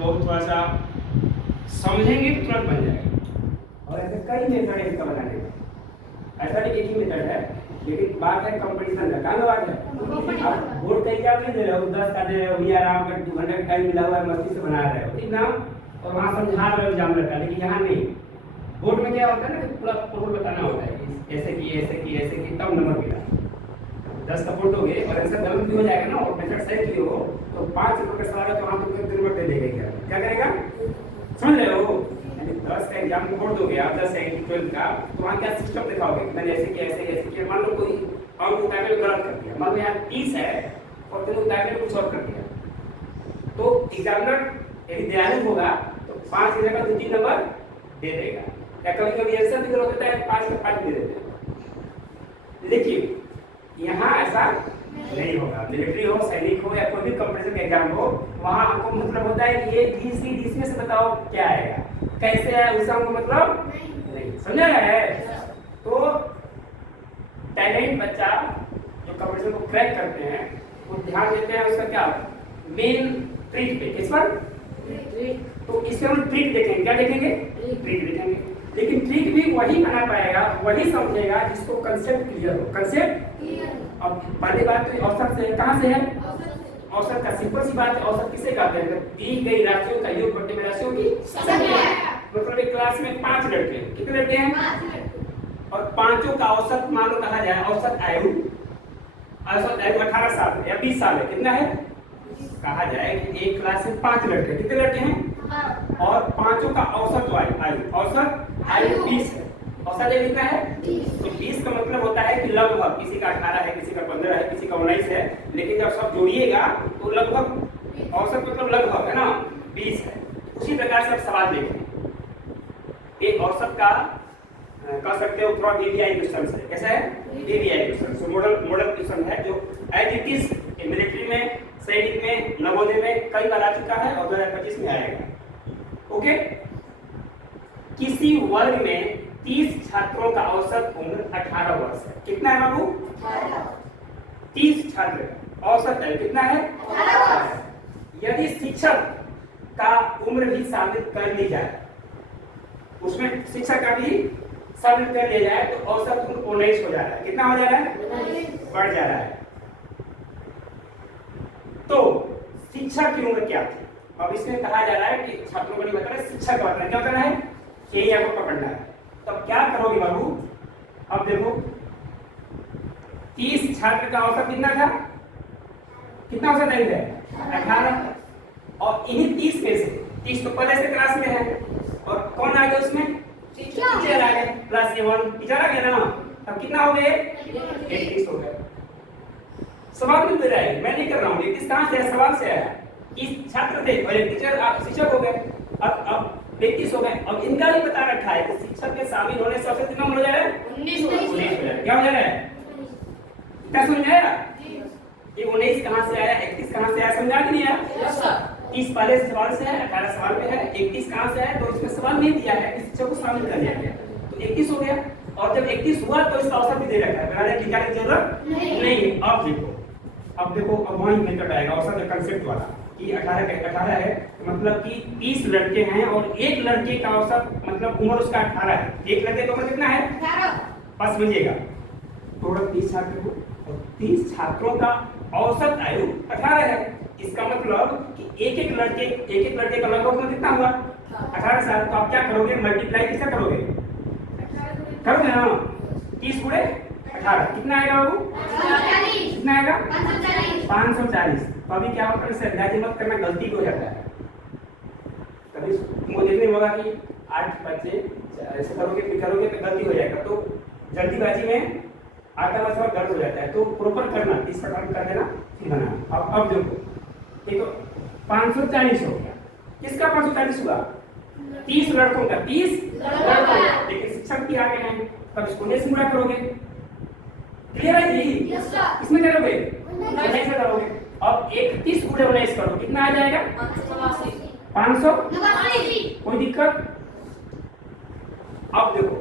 वो थोड़ा सा समझेंगे तो तुरंत बन जाएगा। और ऐसे कई मेथड है इसका बनाने का, ऐसा नहीं एक ही मेथड है, लेकिन बात है कंपटीशन का। कहाँ बात है? आप बोर्ड का एग्जाम नहीं दे रहे हो, 10 का दे रहे हो, या आराम कर 2 घंटे का टाइम मिला हुआ है, मस्ती से बना रहे हो, ठीक ना, और वहाँ समझा रहे हो एग्जाम रहता है। लेकिन यहाँ नहीं, बोर्ड में क्या होता है ना कि पूरा प्रोटोकॉल बताना होता है कि ऐसे की ऐसे की ऐसे की, तब नंबर मिला। 10 का बोर्ड हो गए और ऐसा गलत भी हो जाएगा ना, और मेथड सही किए हो तो 5 नंबर का सवाल है तो वहाँ तुमको 3 नंबर दे देगा। क्या करेगा? समझ रहे हो? 10 का एग्जाम बोर्ड दोगे आप, 10 है 12 का, तो वहाँ क्या सिस्टम दिखाओगे, मैंने ऐसे किया ऐसे किया। मान लो कोई अंक उतारने में गलत कर दिया, मान लो यहाँ 30 है और तुमने उतारने में कुछ और कर दिया, तो एग्जामिनर यदि दयालु होगा तो 5 की जगह 2-3 नंबर दे देगा। या कभी कभी ऐसा भी गलत होता है 5 का 5 दे देते हैं। लेकिन यहाँ ऐसा नहीं होगा। मिलिट्री हो, सैनिक हो, या कोई भी कंपटीशन का एग्जाम हो, वहाँ हमको मतलब होता है कि ये डीसी में से बताओ क्या आएगा, कैसे है, उसका हमको मतलब नहीं। समझा है? तो टैलेंट बच्चा जो कंपटीशन को क्रैक करते हैं वो ध्यान देते हैं उसका क्या मेन ट्रिक पे। किस पर? तो इससे हम ट्रिक देखेंगे। क्या देखेंगे? ट्रिक देखेंगे। लेकिन ट्रिक भी वही बना पाएगा, वही समझेगा जिसको कंसेप्ट क्लियर हो। कंसेप्ट अब पहली बात तो औसत से, कहाँ से है? औसत का सिंपल सी बात है। औसत किसे कहते हैं? दी गई राशियों का योग बटे में राशियों की संख्या। मतलब एक क्लास में 5 लड़के हैं। कितने लड़के हैं? 5 और पांचों का औसत मान लो कहा जाए, औसत आयु 18 साल या 20 साल है। कितना है? कहा जाए कि एक क्लास में 5 लड़के। कितने लड़के हैं? और पांचों का औसत आयु, औसत आयु 20 है। औसत आयु कितना है? 20। तो 20 का मतलब होता है कि लगभग, किसी का 18 है, किसी का 15 है, किसी का 19 है, लेकिन जब सब जोड़िएगा तो लगभग, औसत मतलब लगभग है ना, 20 है। उसी प्रकार से आप सवाल देखें, एक औसत का कह सकते हो थोड़ा वीवीआई क्वेश्चन है। कैसा है? VVI question. So model question है जो एज इट इज मिलिट्री में, सैनिक में, नवोदय में कई बार आ चुका है और 2025 में आएगा। ओके, किसी वर्ग में 30 छात्रों का औसत उम्र 18 वर्ष है। कितना है बाबू? 30 छात्र औसत है, कितना है? 18। यदि शिक्षक का उम्र भी शामिल कर ली जाए, उसमें शिक्षक का भी शामिल कर लिया जाए तो औसत उम्र 19 हो जा रहा है। कितना हो जा रहा है? बढ़ जा रहा है। तो शिक्षक की उम्र क्या थी? अब इसमें कहा जा रहा है कि छात्रों को नहीं बता रहा, शिक्षक का बताना। क्या बताना है? यही आपको पकड़ना है। तब क्या करोगे बाबू? अब देखो, 30 छात्र का औसत कितना था? कितना औसत है? 18। और इन्हीं 30 में से 30 तो पहले से क्लास में है, और कौन आ गया उसमें? टीचर आ गए। प्लस 1 टीचर आ गया ना। अब कितना हो गए? 31 हो गए। सवाल में दे रहा है, मैं नहीं कर रहा हूँ। 31 कहाँ से है? सवाल से आया। इस छात्र थे और एक टीचर, आप शिक्षक हो गए। अब 33 हो गए। अब इनका भी बता रखा है कि शिक्षक के शामिल होने से औसत कितना हो जा रहा है? 19 हो जा रहा है। क्या हो जा रहा है? क्या समझ में आया? ये 19 कहाँ से आया, 31 कहाँ से आया, समझा कि नहीं आया? 30 पहले सवाल से है, 18 सवाल में है, 31 कहाँ से है? तो इसमें सवाल नहीं दिया है कि शिक्षक को शामिल कर लिया गया, तो 31 हो गया। और जब 31 हुआ तो इसका औसत भी दे रखा है, बनाने की जरूरत नहीं है। अब देखो, अब वही मेथड आएगा औसत का कंसेप्ट वाला कि 18 है, तो मतलब कि 30 लड़के हैं और एक लड़के का औसत मतलब उम्र उसका 18 है। एक लड़के का उम्र कितना है? 18। बस समझिएगा, टोटल 30 छात्र हो और 30 छात्रों का औसत आयु 18 है। इसका मतलब कि एक एक लड़के का लगभग कितना हुआ? 18 साल। तो आप क्या करोगे? मल्टीप्लाई किसका करोगे? करोगे ना? 30 गुणे 18 कितना आएगा बाबू? 540। कितना आएगा? 540। तो अभी क्या होता है, इससे अंदाजे मत करना, गलती हो जाता है। कभी तुमको देखने में होगा कि 8 बच्चे ऐसे करोगे फिर करोगे तो गलती हो जाएगा, तो जल्दीबाजी में आधा बस और गलत हो जाता है। तो प्रॉपर करना, 30 पर कर देना, फिर बनाना। अब देखो, देखो 540 हो गया। किसका 540 हुआ? 30 लड़कों का, 30 लड़कों का। लेकिन शिक्षक भी आगे हैं, तब इसको 19 गुणा करोगे। क्लियर है जी? इसमें करोगे 19 से करोगे। अब 31 गुणे 19 करो, कितना आ जाएगा? 589। कोई दिक्कत? अब देखो,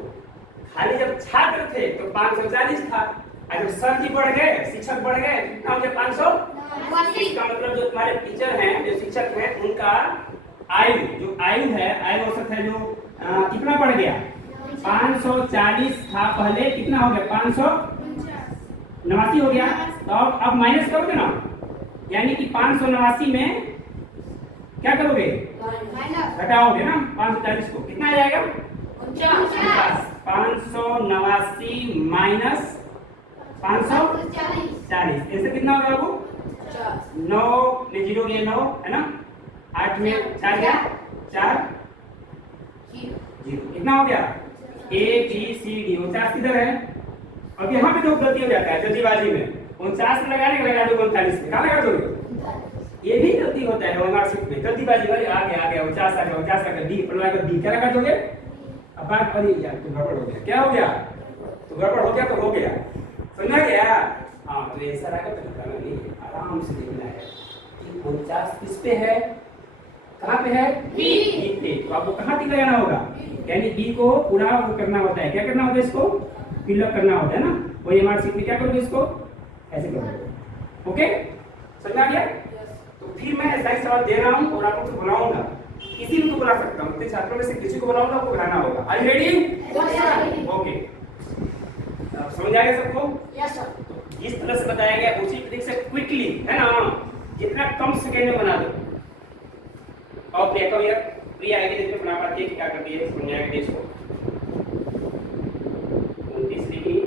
खाली जब छात्र थे तो 540 था, और जब सर जी बढ़ गए, शिक्षक बढ़ गए, कितना हो गया? 589। इसका मतलब जो तुम्हारे टीचर हैं, जो शिक्षक हैं, उनका आयु, जो आयु है, आयु औसत है जो कितना बढ़ गया, 540 था पहले, कितना हो गया 589 हो गया। तो अब माइनस करोगे ना, यानी कि 589 में क्या करोगे, घटाओगे ना 540 को, कितना आ जाएगा 589 माइनस 540, ऐसे कितना होगा बाबू, 9 में 0 गया 9 है ना, 8 में 4 गया 4 0, कितना हो गया A B C D। 49 किधर है, अब यहाँ पे जो गलती हो जाता है जल्दीबाजी में, 49 लगाने के लगा दो 39 में, कहाँ लगा दोगे, ये भी गलती होता है मार्कशीट में, जल्दीबाजी वाली आ गया 49 आ गया डी पर लगा डी, क्या लगा दोगे, अब बात अरे यार तो गड़बड़ हो गया, क्या हो गया, तो गड़बड़ हो गया तो हो गया, समझा गया। हाँ तो ऐसा लगा तो बताना नहीं, आराम से देखना है कि 49 किस पे है, कहाँ पे है, बी पे, तो आपको कहाँ टिक लगाना होगा, यानी बी को पूरा वो करना होता है, क्या करना होता है, इसको फिलअप करना होता है ना, वो एमआर शीट में क्या करोगे, इसको ऐसे करोगे। ओके समझ आ गया। तो फिर मैं ऐसा ही सवाल दे रहा हूँ और आपको तो बुलाऊंगा, किसी भी को बुला सकता हूँ, अपने छात्रों में से किसी को बुलाऊंगा, आपको बुलाना होगा। Are you ready? ओके समझ आ गया सबको? Yes sir. जिस तरह से बताया गया उसी तरीके से क्विकली, है ना, जितना कम सेकंड में बना दो। और प्रिया आगे देखते बना पाती है क्या करती है, समझाएगा देश को। 29 लिखी,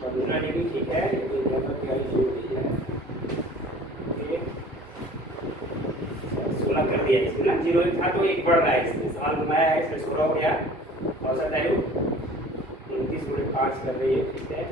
15 लिखी, ठीक है, लेकिन यहाँ पर क्या शुरू किया है, 16 कर दिया इसमें ना, 0 था तो एक बढ़ रहा है, इसमें सवाल बनाया है, इसमें 16 हो गया। औसत आयु 29 गुणे 5 कर रही है, ठीक है।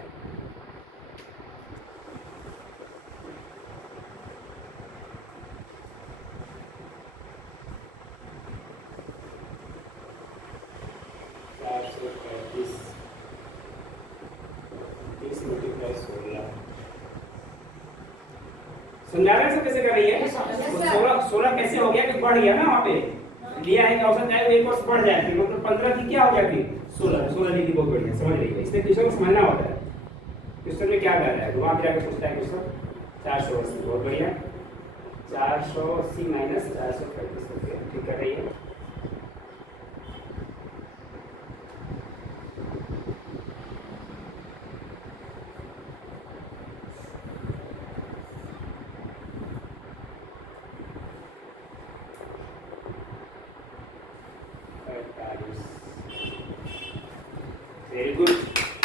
समझा रहे हैं कैसे कर रही है? 16 कैसे हो गया कि बढ़ गया ना, वहाँ पे लिया है कि औसत आयु एक वर्ष बढ़ जाए, फिर मतलब 15 की क्या हो गया, फिर 16 की बहुत बढ़िया, समझ रही है। इसलिए क्वेश्चन को समझना होता है, क्वेश्चन में क्या कर रहा है, घुमा फिरा के पूछता है क्वेश्चन। 480 बहुत बढ़िया, 480 माइनस 435 ठीक कर रही है।